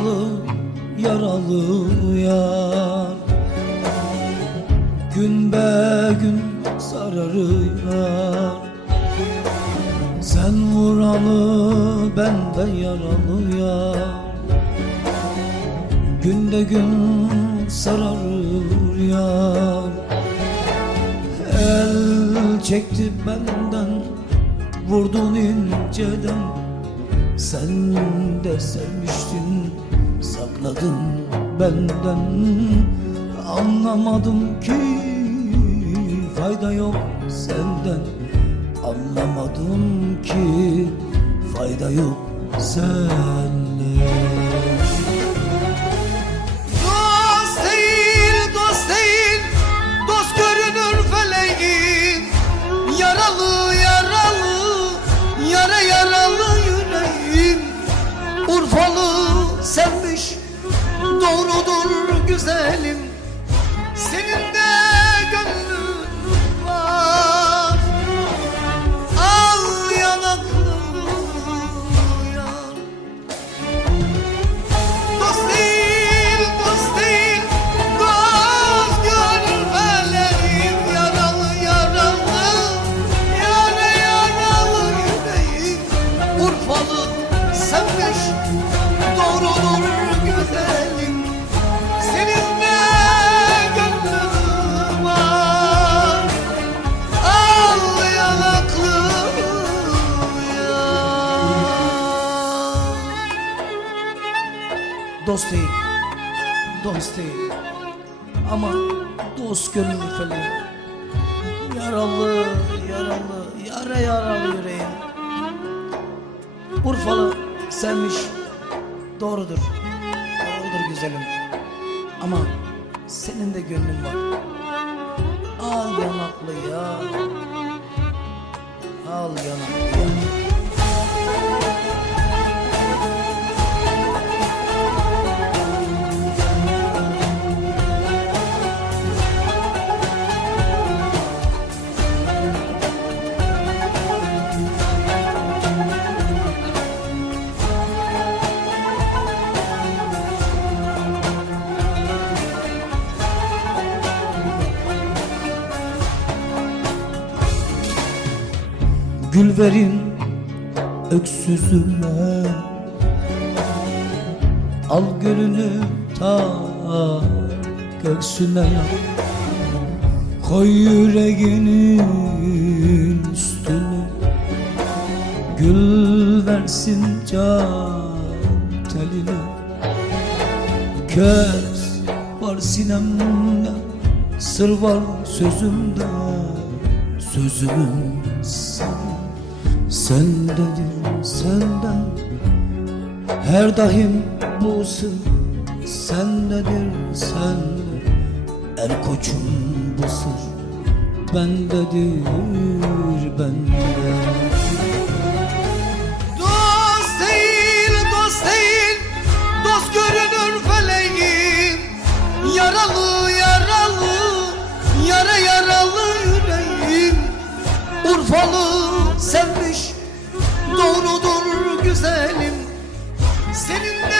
Urfalı yaralı yar Gün be gün sararıyor Sen vuralı ben de yaralı yar Günde gün sararır yar El çekti benden Vurdun inceden. Sen de sevmiştin Sakladın benden. Anlamadım ki Fayda yok senden. Anlamadım ki Fayda yok senden güzelim Dost değil, dost değil. Ama dost gönül feleğim Yaralı, yaralı, yara yaralı yüreğim. Urfalı sevmiş Doğrudur, doğrudur güzelim. Ama senin de gönlün var. Al yanaklı ya Al yanaklı ya Gül verin öksüzüme Al gülünü ta göksüne Koy yüreğinin üstüne. Gül versin can teline. Köz var sinemde Sır var sözümde Sözümün sen Sendedir senden Her daim bu sır Sendedir sende Er koçum bu sır Bendedir bende Senin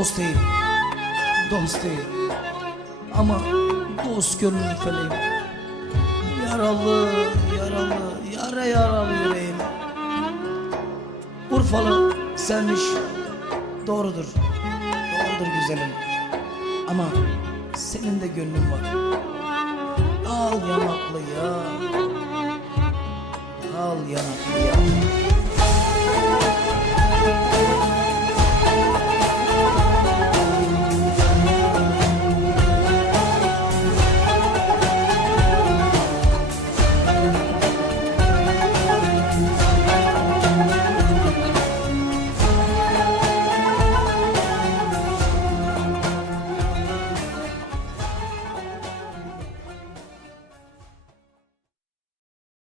Dost değil, dost değil. Ama dost gönül feleğim Yaralı, yaralı, yara yaralı yüreğim. Urfalı sevmiş Doğrudur, doğrudur güzelim. Ama senin de gönlün var. Al yanaklı ya. Al yanaklı ya